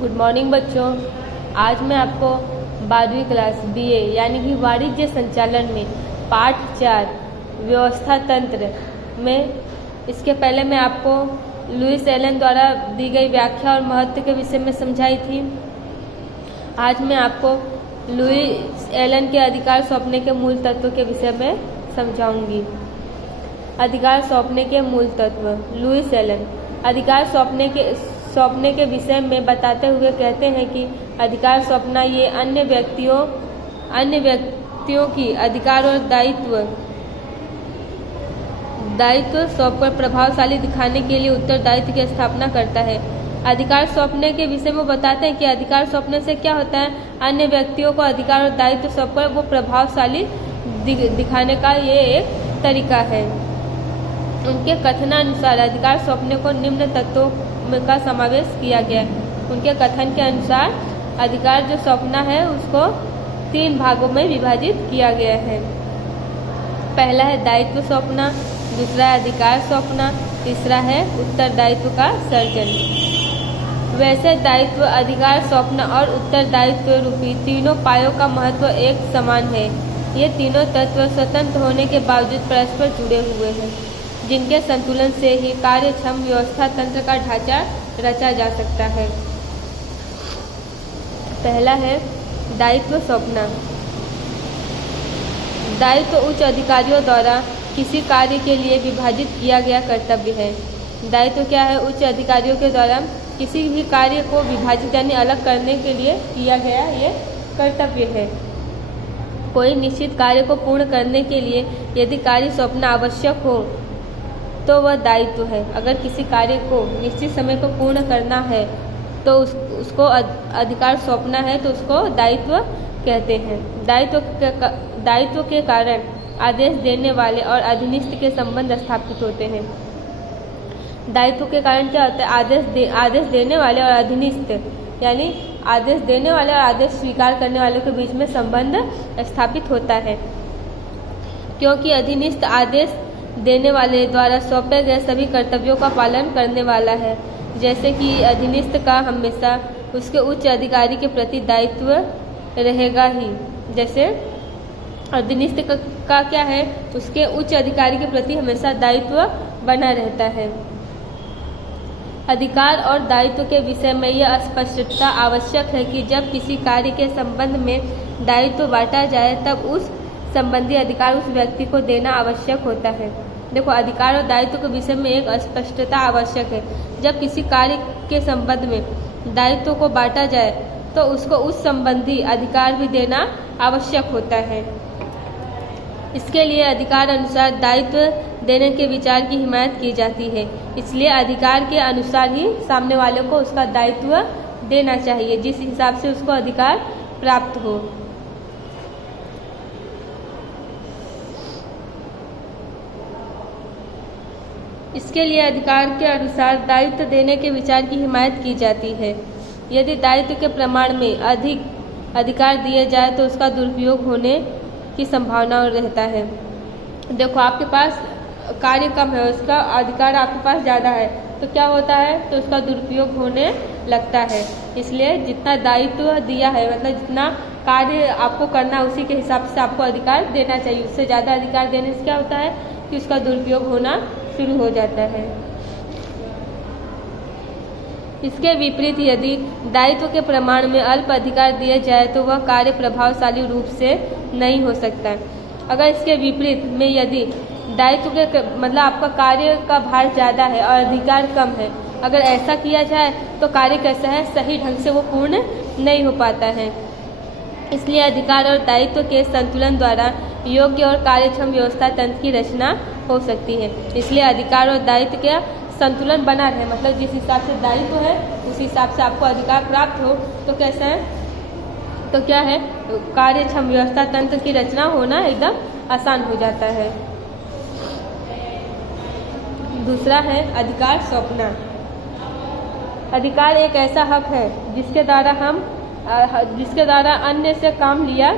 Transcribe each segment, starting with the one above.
Good morning बच्चों। आज मैं आपको 12वीं क्लास BA यानी कि वाणिज्य संचालन में पाठ 4 व्यवस्था तंत्र में इसके पहले मैं आपको लुईस एलन द्वारा दी गई व्याख्या और महत्व के विषय में समझाई थी। आज मैं आपको लुईस एलन के अधिकार सौंपने के मूल तत्व के विषय में समझाऊंगी। अधिकार सौंपने के मूल तत्व। लुईस एलन अधिकार सौंपने के विषय में बताते हुए कहते हैं कि अधिकार सौंपना ये अन्य व्यक्तियों की अधिकार और दायित्व सौंपकर प्रभावशाली दिखाने के लिए उत्तरदायित्व की स्थापना करता है। अधिकार सौंपने के विषय में बताते हैं कि अधिकार सौंपने से क्या होता है, अन्य व्यक्तियों को अधिकार और दायित्व सौंपकर वो प्रभावशाली दिखाने का ये एक तरीका है। उनके कथनानुसार अधिकार सौंपने को निम्न तत्वों का समावेश किया गया है। उनके कथन के अनुसार अधिकार जो सौंपना है उसको 3 भागों में विभाजित किया गया है। पहला है दायित्व सौंपना, दूसरा है अधिकार सौंपना, तीसरा है उत्तरदायित्व का सर्जन। वैसे दायित्व, अधिकार सौंपना और उत्तरदायित्व रूपी तीनों पायों का महत्व एक समान है। ये तीनों तत्व स्वतंत्र होने के बावजूद परस्पर जुड़े हुए हैं, जिनके संतुलन से ही कार्यक्षम व्यवस्था तंत्र का ढांचा रचा जा सकता है। पहला है दायित्व सौंपना। दायित्व उच्च अधिकारियों द्वारा किसी कार्य के लिए विभाजित किया गया कर्तव्य है। दायित्व क्या है? उच्च अधिकारियों के द्वारा किसी भी कार्य को विभाजित यानी अलग करने के लिए किया गया ये कर्तव्य है। कोई निश्चित कार्य को पूर्ण करने के लिए यदि कार्य सौंपना आवश्यक हो तो वह दायित्व है। अगर किसी कार्य को निश्चित समय को पूर्ण करना है तो उसको अधिकार सौंपना है तो उसको दायित्व कहते हैं। दायित्व के कारण आदेश देने वाले और अधीनस्थ के संबंध स्थापित होते हैं। दायित्व के कारण क्या होता है? आदेश देने वाले और अधीनस्थ यानी आदेश देने वाले और आदेश स्वीकार करने वालों के बीच में संबंध स्थापित होता है, क्योंकि अधीनस्थ आदेश देने वाले द्वारा सौंपे गए सभी कर्तव्यों का पालन करने वाला है। जैसे कि अधीनस्थ का हमेशा उसके उच्च अधिकारी के प्रति दायित्व रहेगा ही। जैसे अधीनस्थ का क्या है? उसके उच्च अधिकारी के प्रति हमेशा दायित्व बना रहता है। अधिकार और दायित्व के विषय में यह स्पष्टता आवश्यक है कि जब किसी कार्य के संबंध में दायित्व बांटा जाए तब उस संबंधी अधिकार उस व्यक्ति को देना आवश्यक होता है। देखो, अधिकार और दायित्व के विषय में एक स्पष्टता आवश्यक है। जब किसी कार्य के संबंध में दायित्व को बांटा जाए तो उसको उस संबंधी अधिकार भी देना आवश्यक होता है। इसके लिए अधिकार अनुसार दायित्व देने के विचार की हिमायत की जाती है। इसलिए अधिकार के अनुसार ही सामने वाले को उसका दायित्व देना चाहिए, जिस हिसाब से उसको अधिकार प्राप्त हो। इसके लिए अधिकार के अनुसार दायित्व देने के विचार की हिमायत की जाती है। यदि दायित्व के प्रमाण में अधिक अधिकार दिए जाए तो उसका दुरुपयोग होने की संभावना रहता है। देखो, आपके पास कार्य कम है, उसका अधिकार आपके पास ज़्यादा है, तो क्या होता है? तो उसका दुरुपयोग होने लगता है। इसलिए जितना दायित्व दिया है, मतलब जितना कार्य आपको करना उसी के हिसाब से आपको अधिकार देना चाहिए। उससे ज़्यादा अधिकार देने से क्या होता है कि उसका दुरुपयोग होना शुरू हो जाता है। इसके विपरीत यदि दायित्व के प्रमाण में अल्प अधिकार दिए जाए तो वह कार्य प्रभावशाली रूप से नहीं हो सकता। अगर इसके विपरीत में यदि दायित्व के मतलब आपका कार्य का भार ज़्यादा है और अधिकार कम है, अगर ऐसा किया जाए तो कार्य कैसा है? सही ढंग से वो पूर्ण नहीं हो पाता है। इसलिए अधिकार और दायित्व के संतुलन द्वारा योग्य और कार्यक्षम व्यवस्था तंत्र की रचना हो सकती है। इसलिए अधिकार और दायित्व का संतुलन बना रहे, मतलब जिस हिसाब से दायित्व है उस हिसाब से आपको अधिकार प्राप्त हो तो कैसा है? तो क्या है? कार्यक्षम व्यवस्था तंत्र की रचना होना एकदम आसान हो जाता है। दूसरा है अधिकार सौंपना। अधिकार एक ऐसा हक है जिसके द्वारा अन्य से काम लिया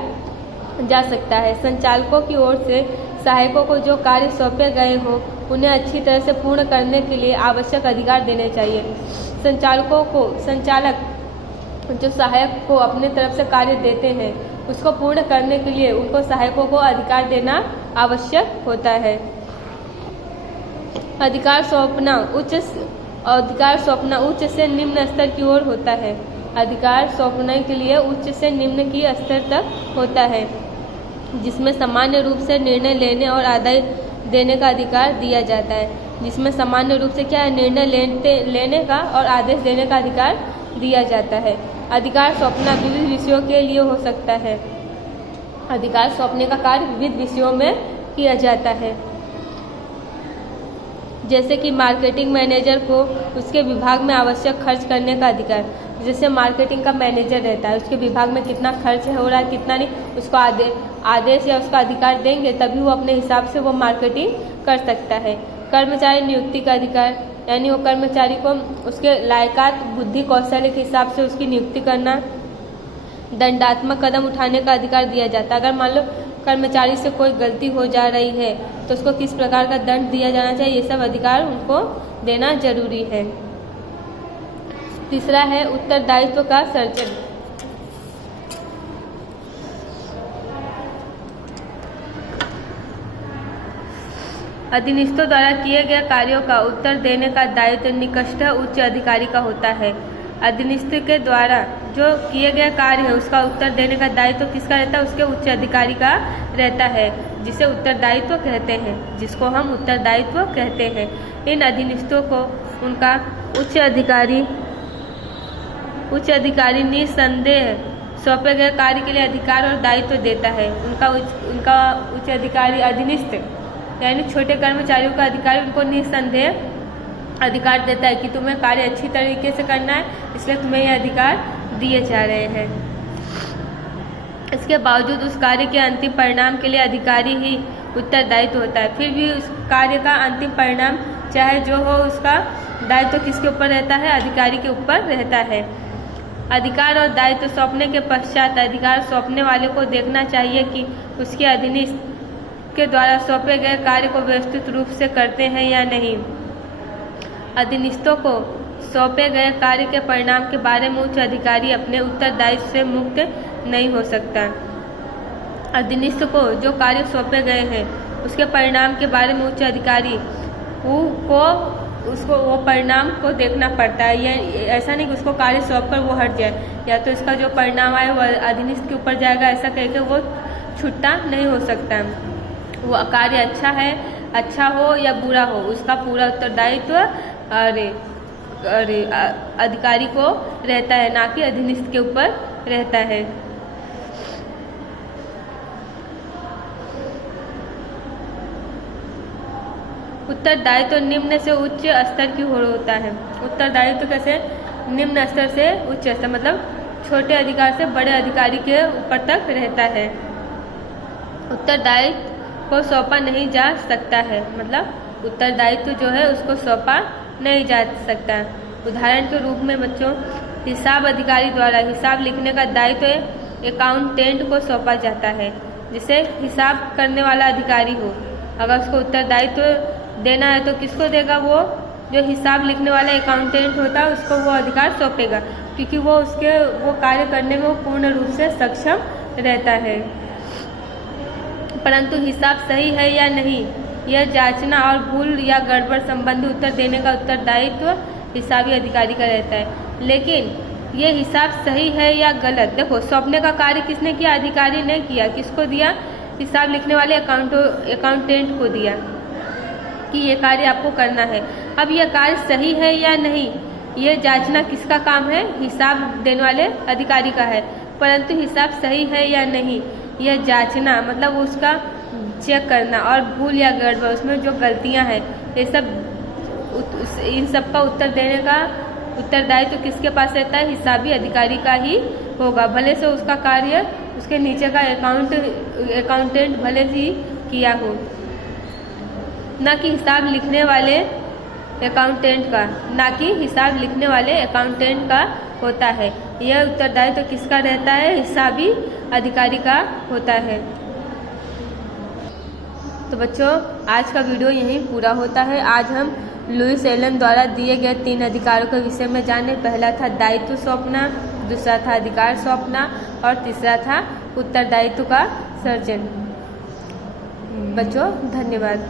जा सकता है। संचालकों की ओर से सहायकों को जो कार्य सौंपे गए हों उन्हें अच्छी तरह से पूर्ण करने के लिए आवश्यक अधिकार देने चाहिए। संचालक जो सहायक को अपने तरफ से कार्य देते हैं उसको पूर्ण करने के लिए उनको सहायकों को अधिकार देना आवश्यक होता है। अधिकार सौंपना उच्च से निम्न स्तर की ओर होता है। अधिकार सौंपने के लिए उच्च से निम्न की स्तर तक होता है, जिसमें सामान्य रूप से निर्णय लेने और आदेश देने का अधिकार दिया जाता है। जिसमें सामान्य रूप से क्या है, निर्णय लेने का और आदेश देने का अधिकार दिया जाता है। अधिकार सौंपना विविध विषयों के लिए हो सकता है। अधिकार सौंपने का कार्य विविध विषयों में किया जाता है, जैसे कि मार्केटिंग मैनेजर को उसके विभाग में आवश्यक खर्च करने का अधिकार। जैसे मार्केटिंग का मैनेजर रहता है, उसके विभाग में कितना खर्च हो रहा है कितना नहीं, उसको आदेश या उसका अधिकार देंगे तभी वो अपने हिसाब से वो मार्केटिंग कर सकता है। कर्मचारी नियुक्ति का अधिकार, यानी वो कर्मचारी को उसके लायकात बुद्धि कौशल्य के हिसाब से उसकी नियुक्ति करना। दंडात्मक कदम उठाने का अधिकार दिया जाता है। अगर मान लो कर्मचारी से कोई गलती हो जा रही है तो उसको किस प्रकार का दंड दिया जाना चाहिए, ये सब अधिकार उनको देना जरूरी है। तीसरा है उत्तरदायित्व का सर्जन। अधीनस्थों द्वारा किए गए कार्यों का उत्तर देने का दायित्व निकटस्थ उच्च अधिकारी का होता है। अधीनस्थ के द्वारा जो किए गए कार्य है उसका उत्तर देने का दायित्व किसका रहता है, उसके उच्च अधिकारी का रहता है, जिसे उत्तरदायित्व कहते हैं, जिसको हम उत्तरदायित्व कहते हैं। इन अधीनस्थों को उनका उच्च अधिकारी निसंदेह सौंपे गए कार्य के लिए अधिकार और दायित्व देता है। उनका उच्च अधिकारी अधीनस्थ यानी छोटे कर्मचारियों का अधिकारी उनको निसंदेह अधिकार देता है कि तुम्हें कार्य अच्छी तरीके से करना है, इसलिए तुम्हें यह अधिकार दिए जा रहे हैं। इसके बावजूद उस कार्य के अंतिम परिणाम के लिए अधिकारी ही उत्तरदायित्व होता है। फिर भी उस कार्य का अंतिम परिणाम चाहे जो हो, उसका दायित्व किसके ऊपर रहता है, अधिकारी के ऊपर रहता है। अधिकार और दायित्व सौंपने के पश्चात अधिकार सौंपने वाले को देखना चाहिए कि उसके अधीनस्थ के द्वारा सौंपे गए कार्य को व्यवस्थित रूप से करते हैं या नहीं। अधीनस्थों को सौंपे गए कार्य के परिणाम के बारे में उच्च अधिकारी अपने उत्तरदायित्व से मुक्त नहीं हो सकता। अधीनस्थ को जो कार्य सौंपे गए हैं उसके परिणाम के बारे में उच्च अधिकारी को उसको वो परिणाम को देखना पड़ता है। ये ऐसा नहीं कि उसको कार्य सौंप कर वो हट जाए, या तो इसका जो परिणाम आए वो अधीनस्थ के ऊपर जाएगा, ऐसा कहकर वो छुट्टा नहीं हो सकता। वो कार्य अच्छा हो या बुरा हो, उसका पूरा उत्तरदायित्व अधिकारी को रहता है, ना कि अधीनस्थ के ऊपर रहता है। उत्तरदायित्व निम्न से उच्च स्तर की ओर होता है। उत्तरदायित्व कैसे, निम्न स्तर से उच्च स्तर, मतलब छोटे अधिकारी से बड़े अधिकारी के ऊपर तक रहता है। उत्तरदायित्व को सौंपा नहीं जा सकता है, मतलब उत्तरदायित्व जो है उसको सौंपा नहीं जा सकता। उदाहरण के रूप में बच्चों, हिसाब अधिकारी द्वारा हिसाब लिखने का दायित्व अकाउंटेंट को सौंपा जाता है। जिसे हिसाब करने वाला अधिकारी हो, अगर उसको उत्तरदायित्व देना है तो किसको देगा, वो जो हिसाब लिखने वाला अकाउंटेंट होता है उसको वो अधिकार सौंपेगा, क्योंकि वो कार्य करने में वो पूर्ण रूप से सक्षम रहता है। परंतु हिसाब सही है या नहीं यह जांचना और भूल या गड़बड़ संबंधी उत्तर देने का उत्तरदायित्व हिसाबी अधिकारी का रहता है। लेकिन ये हिसाब सही है या गलत, देखो सौंपने का कार्य किसने किया, अधिकारी ने किया। किसको दिया, हिसाब लिखने वाले अकाउंटेंट को दिया कि ये कार्य आपको करना है। अब यह कार्य सही है या नहीं ये जांचना किसका काम है, हिसाब देने वाले अधिकारी का है। परंतु हिसाब सही है या नहीं यह जांचना, मतलब उसका चेक करना, और भूल या गड़बड़ उसमें जो गलतियां हैं ये सब, इन सब का उत्तर देने का उत्तरदायित्व तो किसके पास रहता है, हिसाबी अधिकारी का ही होगा। भले से उसका कार्य उसके नीचे का अकाउंटेंट भले ही किया हो, ना कि हिसाब लिखने वाले अकाउंटेंट का होता है। यह उत्तरदायित्व तो किसका रहता है, हिसाबी अधिकारी का होता है। तो बच्चों आज का वीडियो यहीं पूरा होता है। आज हम लुईस एलन द्वारा दिए गए 3 अधिकारों के विषय में जाने। पहला था दायित्व सौंपना, दूसरा था अधिकार सौंपना और तीसरा था उत्तरदायित्व का सर्जन। बच्चों धन्यवाद।